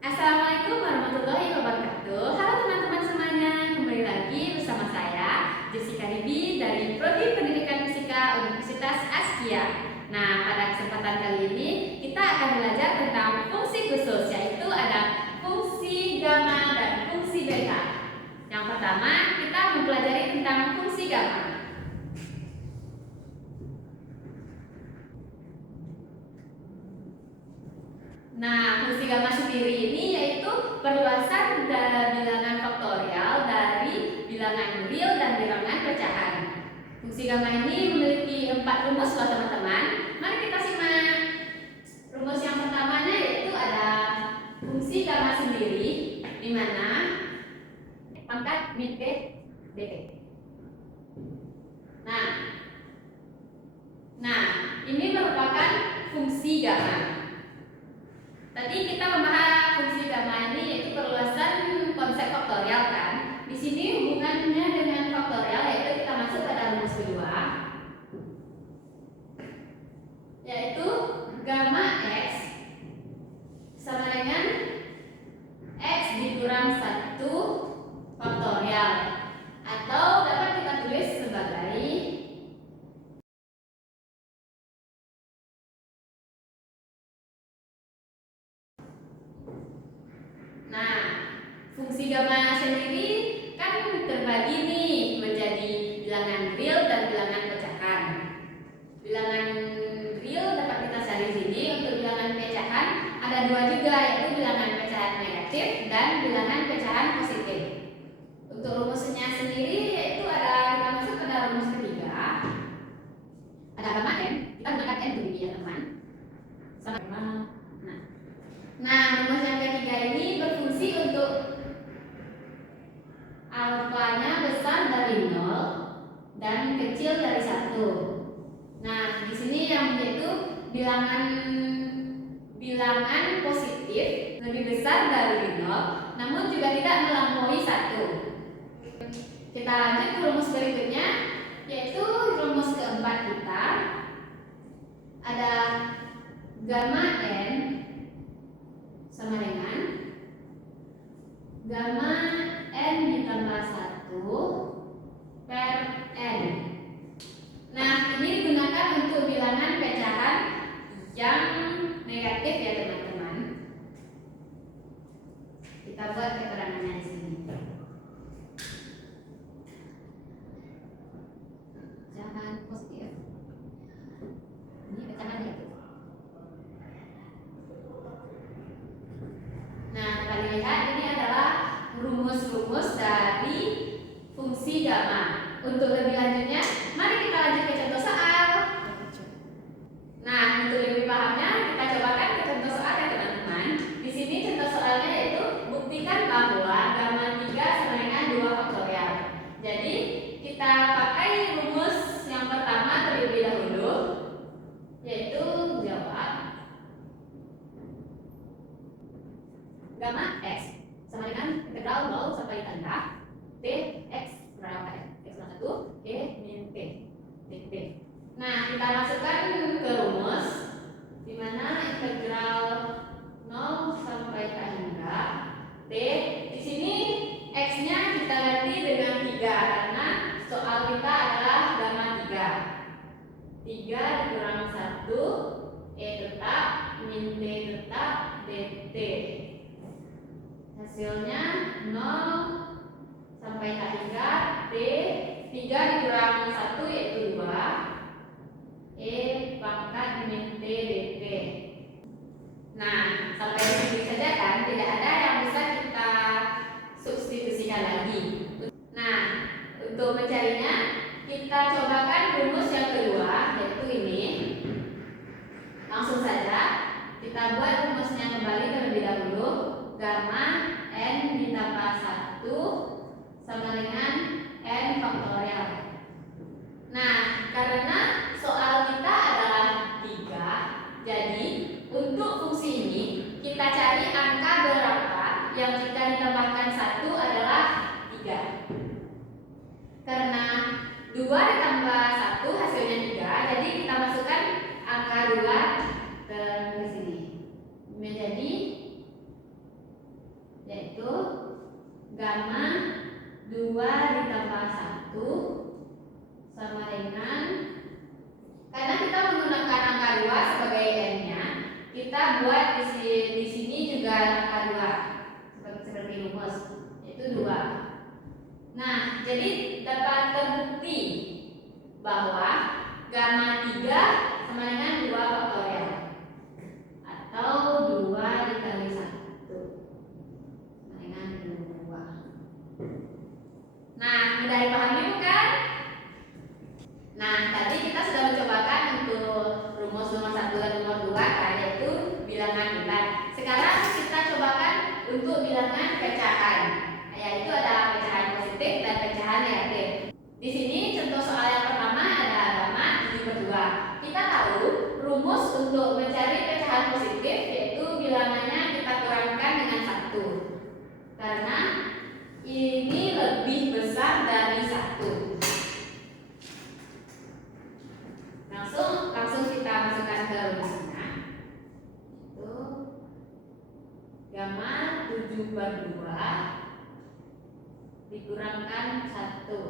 Assalamualaikum warahmatullahi wabarakatuh. Halo teman-teman semuanya, kembali lagi bersama saya Jessica Ribi dari Prodi Pendidikan Fisika Universitas Askia. Nah, pada kesempatan kali ini kita akan belajar tentang fungsi khusus, yaitu ada fungsi gamma dan fungsi beta. Yang pertama, kita mempelajari tentang fungsi gamma. Nah, fungsi gamma sendiri ini yaitu perluasan bilangan faktorial dari bilangan real dan bilangan pecahan. Fungsi gamma ini memiliki 4 rumus loh teman-teman. Mari kita simak. Rumus yang pertamanya yaitu ada fungsi gamma sendiri, di mana pangkat min P dt. Nah, ini merupakan fungsi gamma. Tadi kita membahas fungsi gamma ini yaitu perluasan konsep faktorial kan. Di sini hubungannya dengan faktorial yaitu kita masuk pada rumus kedua, yaitu gamma x sama dengan x dikurang 1 faktorial, atau dapat kita tulis sebagai fungsi gamma sendiri kan terbagi nih menjadi bilangan real dan bilangan pecahan. Bilangan real dapat kita cari di sini. Untuk bilangan pecahan ada 2 juga, yaitu bilangan pecahan negatif dan bilangan pecahan positif. Untuk rumusnya sendiri yaitu ada, kita masuk pada rumus ketiga. Ada gamma n, kita gunakan n dulu ya teman. Sama. Nah, rumus yang ketiga ini berfungsi untuk alfanya besar dari 0 dan kecil dari 1. Nah, di sini yang yaitu bilangan positif lebih besar dari 0, namun juga tidak melampaui 1. Kita lanjut ke rumus berikutnya, yaitu rumus keempat kita. Ada gamma n sama dengan gamma n ditambah 1 per n. Nah, ini digunakan untuk bilangan pecahan yang negatif ya teman-teman. Kita buat keterangannya di sini. Pecahan positif. Ini pecahan negatif. Nah, kita lihat ini adalah rumus-rumus dari fungsi gamma. Untuk lebih lanjutnya, mari kita lanjut ke contoh soal. Nah, untuk lebih pahamnya, kita cobakan ke contoh soal ya teman-teman. Di sini contoh soalnya yaitu buktikan bahwa gamma 3 sama dengan 2 faktorial. Jadi, kita pakai rumus yang pertama terlebih dahulu, yaitu jawab gamma x sama dengan integral 0 sampai tanda t x berapa x plus 1 e min t dt. Nah, kita masukkan ke rumus di mana integral 0 sampai tanda t. Di sini x-nya kita ganti dengan 3 karena soal kita adalah gamma 3. 3 dikurang 1 e tetap min t tetap dt. Hasilnya 0 sampai tak hingga t, 3 dikurang 1 yaitu 2 e pangkat min t dt. Nah, sampai di sini saja kan, tidak ada yang bisa kita substitusikan lagi. Nah, untuk mencarinya kita cobakan rumus yang kedua, yaitu ini. Langsung saja kita buat rumusnya kembali terlebih dahulu. Gamma n ditambah 1 sama dengan n faktorial. Nah, karena soal kita adalah 3, jadi untuk fungsi ini kita cari angka berapa yang jika ditambahkan 1 adalah 3. Karena 2 ditambah 1 hasilnya 3, jadi kita masukkan angka 2 ke sini. Menjadi kita buat di sini juga angka 2 seperti rumus, yaitu 2. Nah, jadi dapat terbukti bahwa gamma 3 sama dengan 2 faktorial atau 2 dikali 1 sama dengan 2. Nah, mudah dipahami bukan? Nah, tadi kita sudah mencobakan untuk rumus nomor 1 dan nomor 2 kan, yaitu bilangan bulat. Sekarang kita cobakan untuk bilangan pecahan, yaitu ada pecahan positif dan pecahan negatif. Di sini contoh soal yang pertama ada gamma 7/2. Kita tahu rumus untuk mencari pecahan positif yaitu bilangannya kita kurangkan dengan 1. Karena ini lebih besar dari 1. Langsung kita masukkan ke rumusnya. Itu gamma 7/2 dikurangkan 1.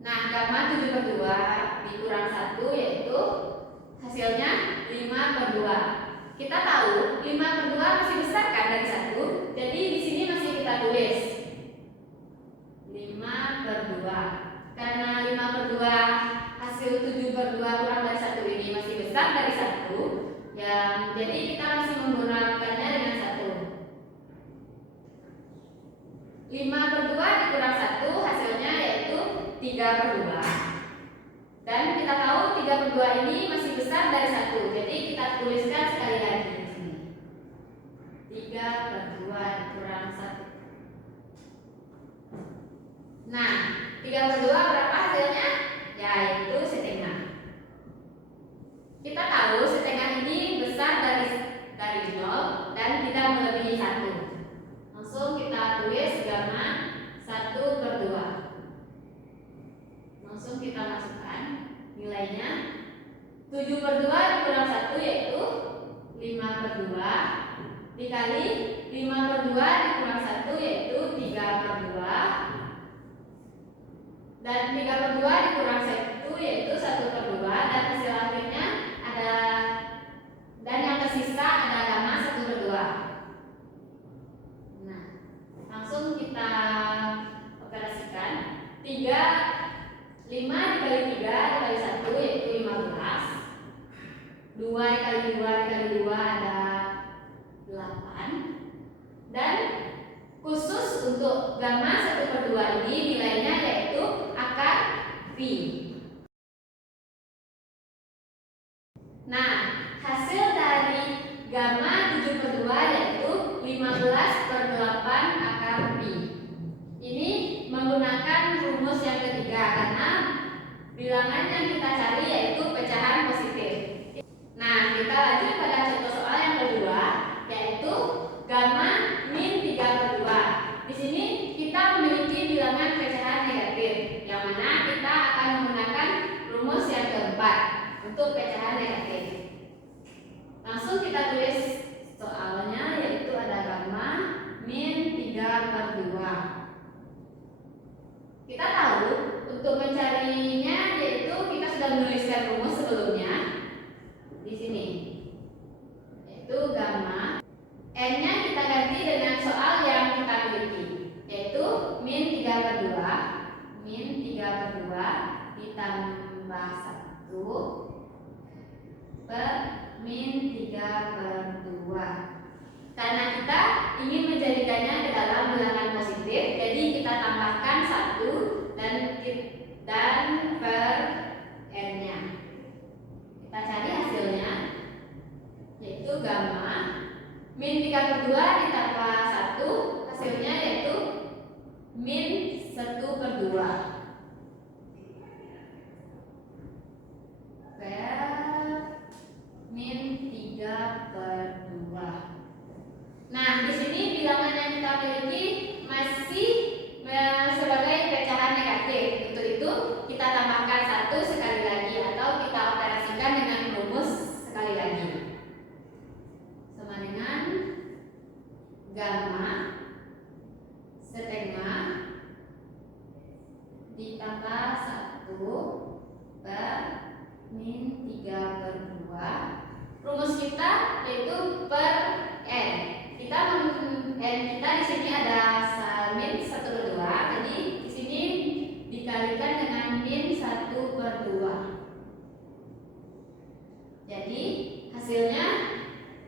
Nah, gamma 7/2 dikurang 1 yaitu hasilnya 5/2. Kita tahu 5/2 masih besar kan dari 1. Jadi di sini masih kita tulis 5/2. Karena 5/2 hasil 7/2 kurang dari 1 ini masih besar dari 1, ya, jadi kita masih menggunakannya dengan 1. 5/2 dikurang 1 hasilnya yaitu 3/2. Dan kita tahu 3/2 ini masih besar dari 1. Jadi kita tuliskan sekali lagi di sini. 3/2 dikurang 1. Nah, 3/2 berapa hasilnya? Yaitu setengah. Kita tahu setengah ini besar dari 0 dan tidak melebihi 1. Langsung kita tulis gamma 1/2. Langsung kita masukkan nilainya 7/2 dikurang 1 yaitu 5/2 dikali 5/2 dikurang 1 yaitu 3/2 dan 3/2 dikurang 1 yaitu 1/2 dan hasil akhirnya ada, dan yang tersisa ada gamma 1/2. Nah, langsung kita operasikan 5 dikali 3 dikali 1 yaitu 15. 2 dikali 2 dikali 2 ada 8. Dan khusus untuk gamma 1/2 ini nilainya yaitu akar pi. Nah, hasil dari gamma 7/2 yaitu 15/8 akar pi. Ini menggunakan rumus yang ketiga karena bilangan yang kita cari yaitu pecahan positif. Nah, kita lanjut pada contoh soal yang kedua yaitu gamma min 3/2. Di sini kita memiliki bilangan pecahan negatif, yang mana kita akan menggunakan rumus yang keempat untuk pecahan negatif. Langsung kita tulis soalnya yaitu ada gamma min 3/2. Kita tahu untuk mencarinya yaitu kita sudah menuliskan rumus sebelumnya di sini, yaitu gamma n-nya kita ganti dengan soal yang kita miliki, yaitu min 3/2 ditambah 1 per min 3/2. Karena kita ingin menjadikannya ke dalam bilangan positif, jadi kita tambahkan 1 dan per n-nya. Kita cari hasilnya yaitu gamma min 3/2 ditambah 1 hasilnya yaitu min 1/2 per min 3/2. Nah, di sini bilangan yang kita miliki masih sebagai pecahan negatif. Untuk itu kita tambahkan 1 sekali lagi atau kita operasikan dengan rumus sekali lagi. Sama dengan gamma setengah ditambah 1 per min 3/2. Rumus kita yaitu per n. Kita n kita di sini ada min 1/2. Jadi di sini dikalikan dengan min 1/2. Jadi hasilnya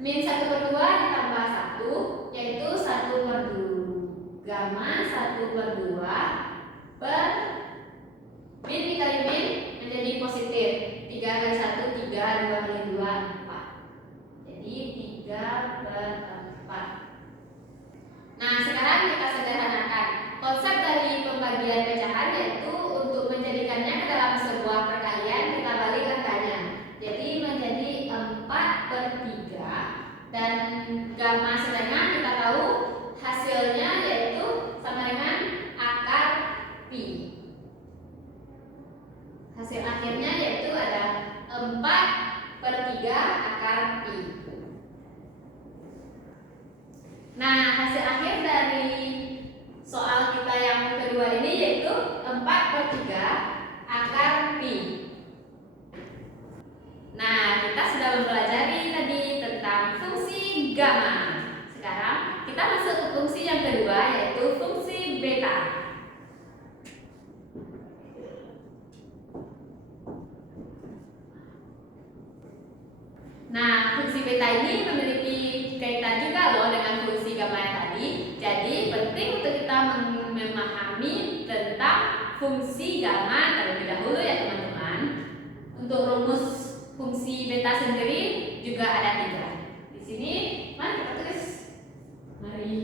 min 1/2 ditambah 1 yaitu 1/2 gamma 1/2 per min dikali min menjadi positif. 3 kali 1 3, 2 kali 2 4. Jadi 3/4. Nah, sekarang kita sederhanakan. Konsep dari pembagian pecahan yaitu untuk menjadikannya ke dalam sebuah perkalian kita balik angkanya. Jadi menjadi 4/3 dan gamma sedangkan kita tahu hasilnya yaitu sama dengan akar pi. Hasil akhirnya yaitu ada 4/3 akar pi. Nah, hasil akhir dari soal kita yang kedua ini yaitu 4/3 akar pi. Nah, kita sudah mempelajari tadi tentang fungsi gamma. Sekarang kita masuk ke fungsi yang kedua yaitu fungsi beta. Nah, fungsi beta ini memiliki kaitan juga loh dengan fungsi gamma tadi. Jadi penting untuk kita memahami tentang fungsi gamma terlebih dahulu ya teman-teman. Untuk rumus fungsi beta sendiri juga ada 3. Di sini mari kita tulis. Mari.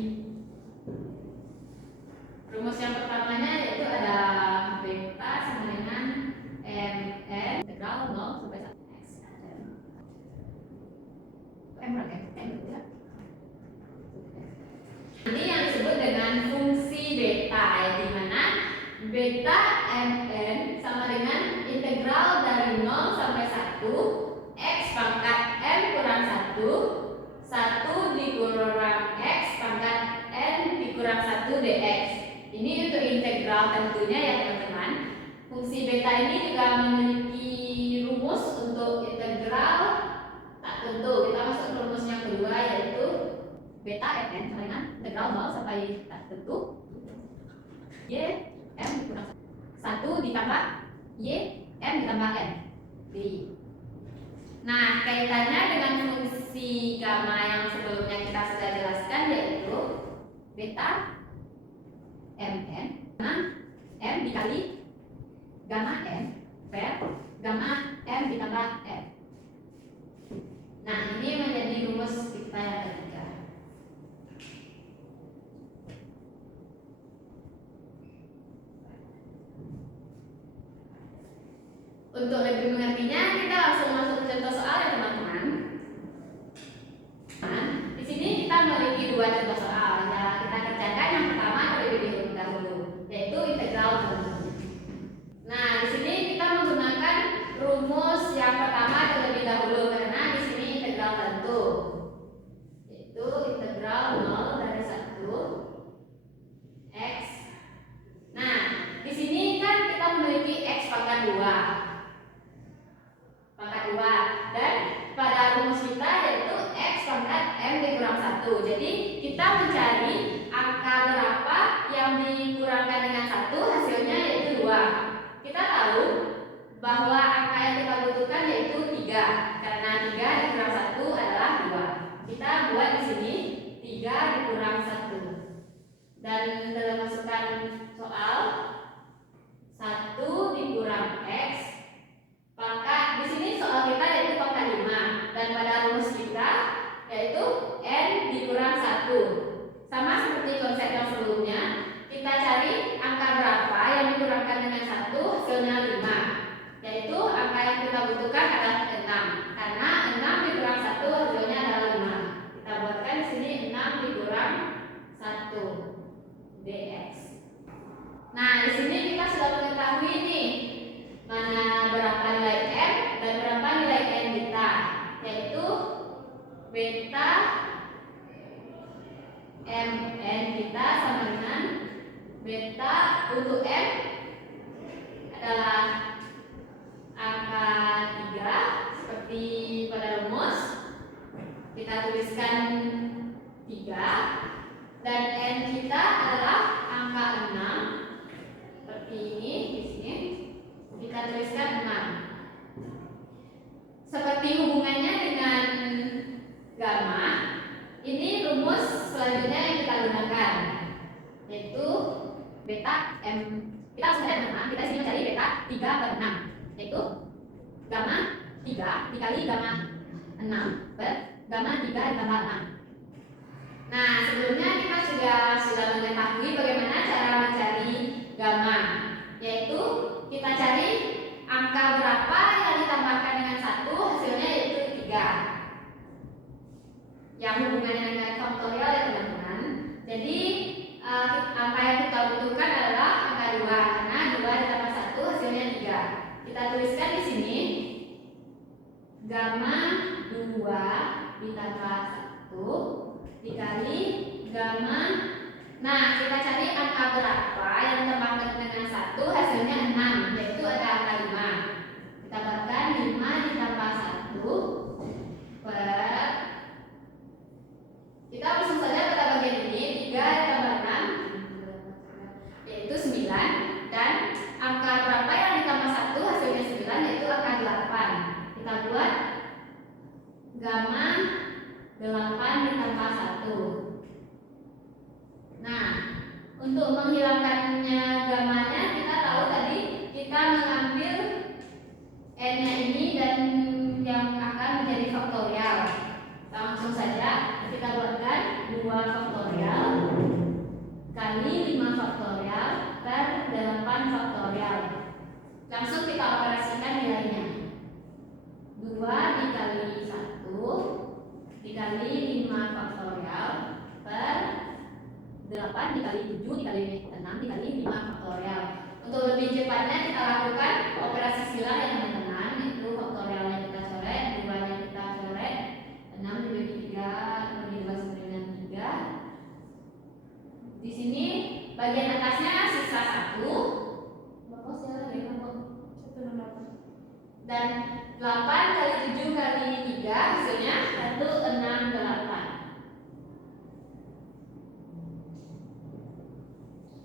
Rumus yang pertamanya yaitu ada beta sama dengan mn integral 0 sampai 1 x. Ini yang disebut dengan fungsi beta, di mana beta mn sama dengan integral dari 0 sampai 1 x pangkat m kurang 1 dikurang x pangkat n dikurang 1 dx. Ini untuk integral tentunya ya teman-teman. Fungsi beta ini juga memiliki rumus untuk integral tak tentu. Kita masuk ke rumus yang kedua yaitu beta mn sama dengan integral 0 sampai tak tentu y m dikurang 1 ditambah y m ditambah n di. Nah, kaitannya dengan fungsi gamma yang sebelumnya kita sudah jelaskan yaitu beta mn m dikali gamma n per gamma m ditambah n. Nah, ini menjadi rumus kita yang ketiga. Untuk lebih mengertinya, kita langsung masuk ke contoh soal ya teman-teman. Nah, di sini kita memiliki 2 contoh soal. Ya, kita kerjakan yang pertama terlebih dahulu, yaitu integral tentu. Nah, di sini kita menggunakan rumus yang pertama terlebih dahulu karena di sini integral tentu, yaitu integral 0 dari 1 x. Nah, di sini kan kita memiliki x pangkat 2 dan pada rumus kita yaitu x pangkat m dikurang 1. Jadi kita mencari angka berapa yang dikurangkan dengan 1, hasilnya yaitu 2. Kita tahu bahwa angka yang kita butuhkan yaitu 3. Karena 3 dikurang 1 adalah 2. Kita buat di sini 3 dikurang 1. Dan dalam masukan soal 1 dikurang x pangkat, di sini soal kita yaitu pangkat 5 dan pada rumus kita yaitu n dikurang 1. Sama seperti konsep yang sebelumnya, kita cari angka berapa yang dikurangkan dengan 1, hasilnya 5. Yaitu angka yang kita butuhkan adalah 6. Karena 6 dikurang 1 hasilnya adalah 5. Kita buatkan di sini 6 dikurang 1 dx. Nah, di sini kita sudah mengetahui nih mana berapa nilai m dan berapa nilai n kita, yaitu beta mn kita sama dengan beta untuk m adalah angka 3 seperti pada rumus. Kita tuliskan 3 dan N kita adalah angka 6 seperti ini. Di sini kita tuliskan 6. Seperti hubungannya dengan gamma, ini rumus selanjutnya yang kita gunakan, yaitu beta M. Kita harus ada 6, kita sini mencari beta 3 per 6, yaitu gamma 3 dikali gamma 6 per gamma 3 ditambah 6. Nah, sebelumnya kita sudah mengetahui bagaimana cara mencari gamma, yaitu kita cari angka berapa yang ditambahkan dengan 1, hasilnya yaitu 3. Yang hubungannya dengan faktorial ya teman-teman. Jadi angka yang kita butuhkan adalah angka 2, karena 2 ditambah 1 hasilnya 3. Kita tuliskan di sini gamma 2 ditambah 1 dikali gamma. Nah, kita cari angka berapa yang ditambahkan dengan 1 hasilnya 6, yaitu ada angka 5. Kita tambahkan 5 ditambah 1 per, kita langsung saja pada bagian ini 3 ditambah 6 yaitu 9, dan angka berapa yang ditambah 1 hasilnya 9 yaitu angka 8. Kita buat gamma 8 ditambah 1. Nah, untuk menghilangkannya gamanya, kita tahu tadi kita mengambil N-nya ini dan yang akan menjadi faktorial. Langsung saja kita buatkan 2 faktorial kali 5 faktorial per 8 faktorial. Langsung kita operasikan nilainya. 2 dikali 1 dikali 5 faktorial per 8 dikali 7 dikali 6 dikali 5 faktorial. Untuk lebih cepatnya kita lakukan operasi silang ya teman-teman. Itu faktorialnya kita coret, 2-nya kita coret, 6 dibagi 3 bagi 2 sama dengan 3. Di sini bagian atasnya sisa 1. Dan 8 kali 7 kali 3 hasilnya 168.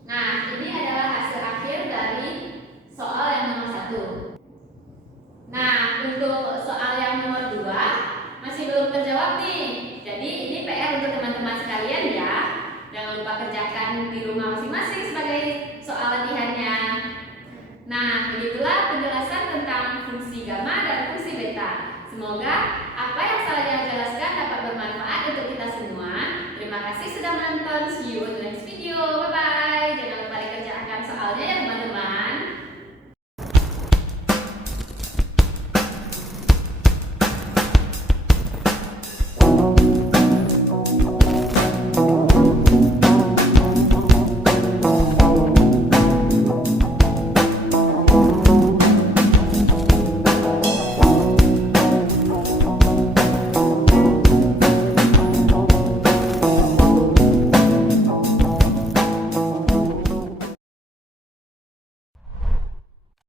Nah, ini adalah hasil akhir dari soal yang nomor 1. Nah, untuk soal yang nomor 2 masih belum terjawab nih. Jadi ini PR untuk teman-teman sekalian ya. Jangan lupa kerjakan di rumah masing-masing sebagai soal latihannya. Nah, begitulah penjelasan tentang fungsi gamma dan fungsi beta. Semoga apa yang saya jelaskan dapat bermanfaat untuk kita semua. Terima kasih sudah menonton. See you.